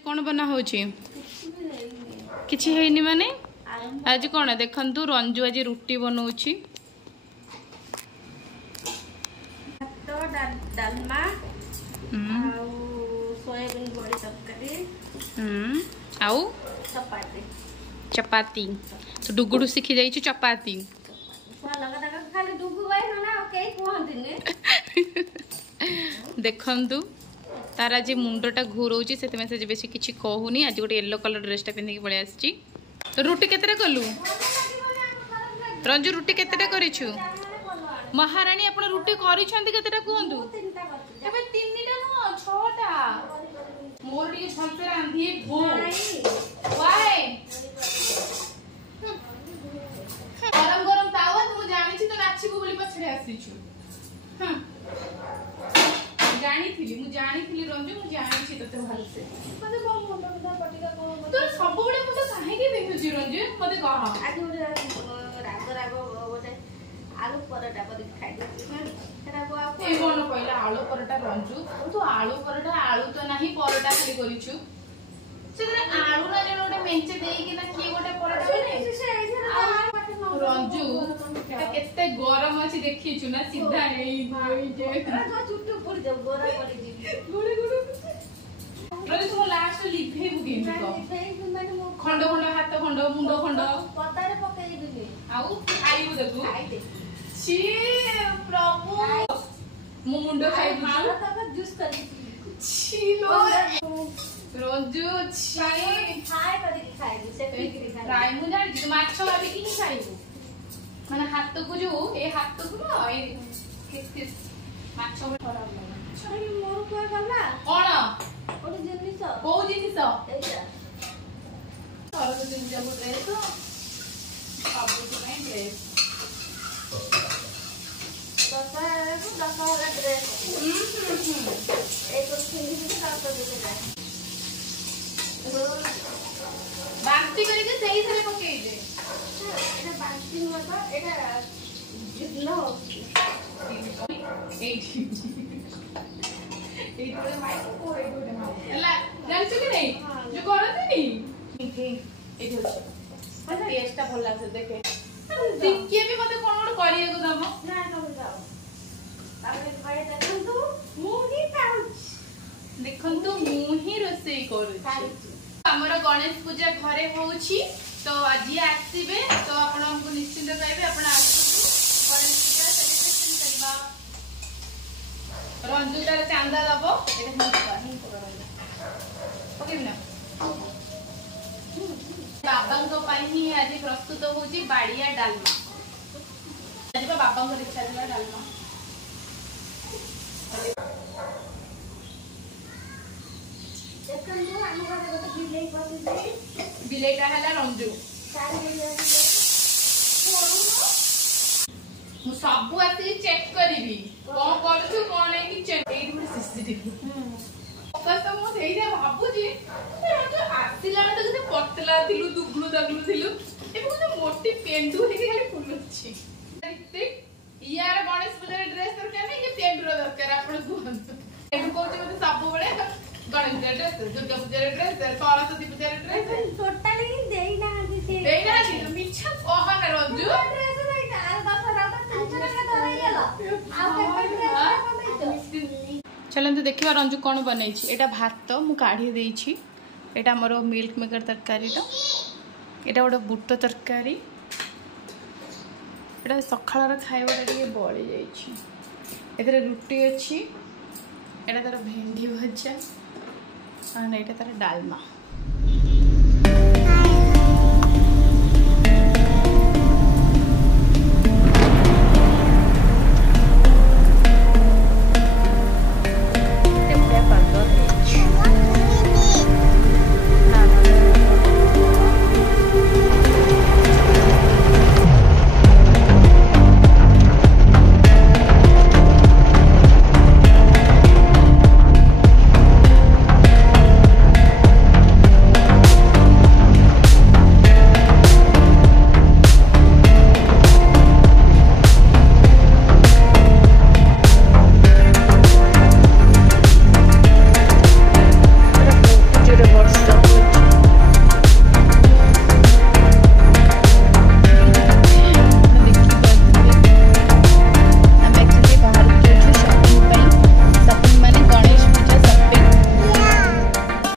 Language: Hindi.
कौन बना हो किछि हेनी माने आज कौन देखंतु रंजू आज रुटी बनाउछि डालमा सोयाबीन बड़ी तरकारी आउ चपाती चपाती तो डुगुडु सीखी जाई चपाती खाली डुगु गई ना ओके कहंतिने देखंतु तार आज मुंडटा घूरौची से बेसी किसी कहूनी आज गोटे येलो कलर ड्रेसटा पिंधिकी पळै आछि तो रुटी केतेटा कलु रंजू रुटी केतेटा करिछु महारानी आपण रुटी करिछंती केतेटा कहंतु एबे तीनटा न छटा मोर डी छलते रांधी भो वाई गरम गरम तावा तू जानि छी तो नाचिबो बोली पछरे आसीछु जानी रंजू मु जानी तते भल से मते मो मुंडा पटिका को तो सब बळे मु तो काहे के देखुची रंजू मते कह आज राग राग गोटे आलू परोटा कर खाइ तेरा को ए कोन पहिला आलू परोटा रंजू तो आलू परोटा आलू तो नाही परोटा खाली करिछु से आलू ना जे गोटे मेंचे देई कि ना की गोटे परोटा बने रंजू एटा केते गरम अछि देखिछु ना सीधा ए जे चुट्टू पड़ जाऊ गोरा पड़ी जी गोरे गोरे रंजू तुम लास्ट लिभे बुगे तो खंड खंड हाथ खंड मुंड खंड पतारे पकई दिले आउ खाइबु देखु छी प्रभु मु मुंड खाइबु मारो तक जूस कर छी लो रंजू छी खाए करी खाइबु से पीकरी खाइ राय मु जानि माछ भाबी कि खाइबु माने हाथ को जो ए हाथ को न ए किस किस माछ खराब लागे छई मोर को गला कोन ओडी जिनिस को जिनिस एटा सरस्वती पूजा को ड्रेस बाबू को नहीं ड्रेस दशहरा ड्रेस एक सिंधी के साथ देते जाए बांती करके सही से पकई दे एटा बांती न तो एटा जितलो ए थोड़े माइक को ए थोड़े माइक एला जानछु कि नहीं जो करते नी ए जो मतलब टेस्टटा भल लागे देखे दिखे भी मते कोन कोन करिए को दम ना कम जाओ तारे खाए देखंतु मुही पाउच देखंतु मुही रोसई करू हमर गणेश पूजा घरे होउची तो आज आसीबे तो आपण हमको निश्चित कहबे आपण आसु गणेश पूजा सेलिब्रेशन करबा रंजू तार चांदा दबो एटा हिं करबा ओके बिना बाबा को पाई ही आज प्रस्तुत होची बाड़िया डालमा आज बाबा को इच्छा दिला डालमा देखंतु हम घरे गोटे बिलेई पसिसे बिलेईटा हला रंजू मु सब आसी चेक करबी कोन करछु कोन नै कि चेक एई गुड सीसीटीवी फक्त मु देइरा भाबुजी तो आसिला तो जे पतला थिलु दुगलु दगलु थिलु एबो तो मोटी पेंडु हे के खाली फुलुछि ऋतिक यार गणेश पूजा ड्रेस दरकार नै ये पेंडु दरकार आपण गुहन एबो कोते मते सब बळे गणेश ड्रेस दुर्गा पूजा ड्रेस सरस्वती पूजा ड्रेस टोटली देई ना से देई ना मिछा कहन रंजू ड्रेस देई ना 10,000 का धरैला चलते देखा रंजू कौन बनई एटा भात मु काढ़ी देछि एटा मोर मिल्क मेकर तरकारी एटा गोटे बुट तरकारी एटा सखाळर खाइबाटा टिके बळी जाइछि एतरे रुटी अछि एटा तार भेंडी भजा और एटा तार डालमा।